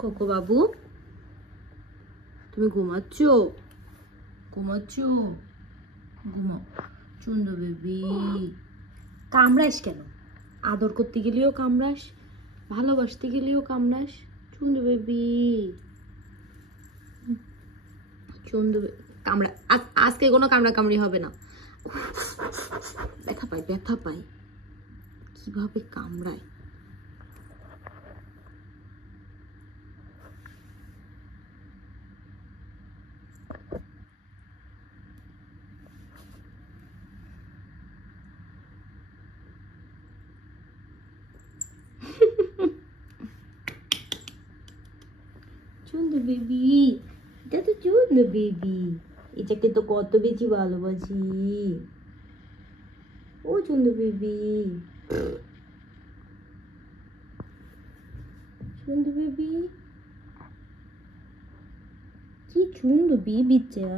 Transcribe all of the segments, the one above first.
Cocoa বাবু, তুমি ঘুমাচ্ছ? ঘুমাও। চুন্দু baby, কামড়াস কেন? আদর করতে গেলেও কামড়াস, ভালোবাসতে গেলেও কামড়াস। চুন্দু বেবি, কামড়া। আজকে কোনো কামড়া কামড়ি হবে না। ব্যথা পাই কিভাবে কামড়ায়। চুন্দু বেবি, এটা তো চুন্দু বেবি, এটাকে তো কত বেশি ভালোবাসি। ও চুন্দু বেবি, চুন্দু বেবি, কি চুন্দু বেবিটা।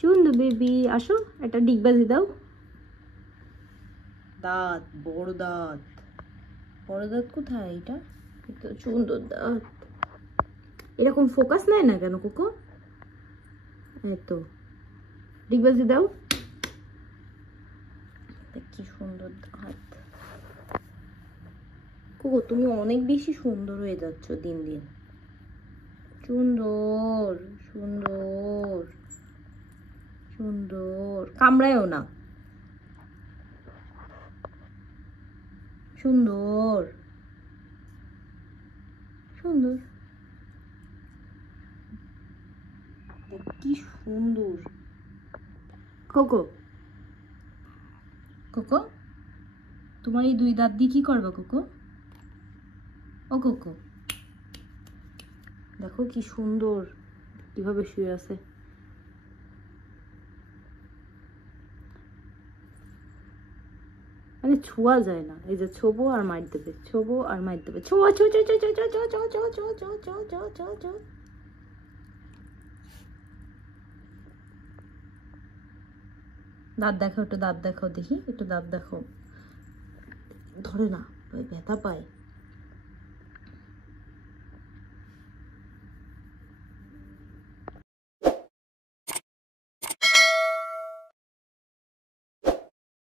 চুন্দু বেবি আসো, একটা ডিগবাজি দাও। দাঁত, বড় দাঁত কোথায়? এটা তো সুন্দর দাঁত। এরকম ফোকাস নেয় না কেন কোকো? তো ডিগবাজি দাও। কি সুন্দর দাঁত। কোকো তুমি অনেক বেশি সুন্দর হয়ে যাচ্ছ দিন দিন। সুন্দর সুন্দর সুন্দর, কামড়ায়ও না। সুন্দর সুন্দর, কি সুন্দর। কোকো কোকো, তোমার এই দুই দাঁত দিয়ে কি করবে কোকো? ও কোকো, দেখো কি সুন্দর কিভাবে শুয়ে আছে। মানে ছোঁয়া যায় না। এই যে ছোবো আর মাইর দেবে, ছোবো আর মাইর দেবে, ছোঁয়া ছো ছো ছো ছো ছো ছো ছো ছো ছো ছো ছো ছো ছো ছো। দাঁত দেখো, একটু দাঁত দেখো দেখি, একটু দাঁত দেখো। ধরে না, ব্যথা পায়।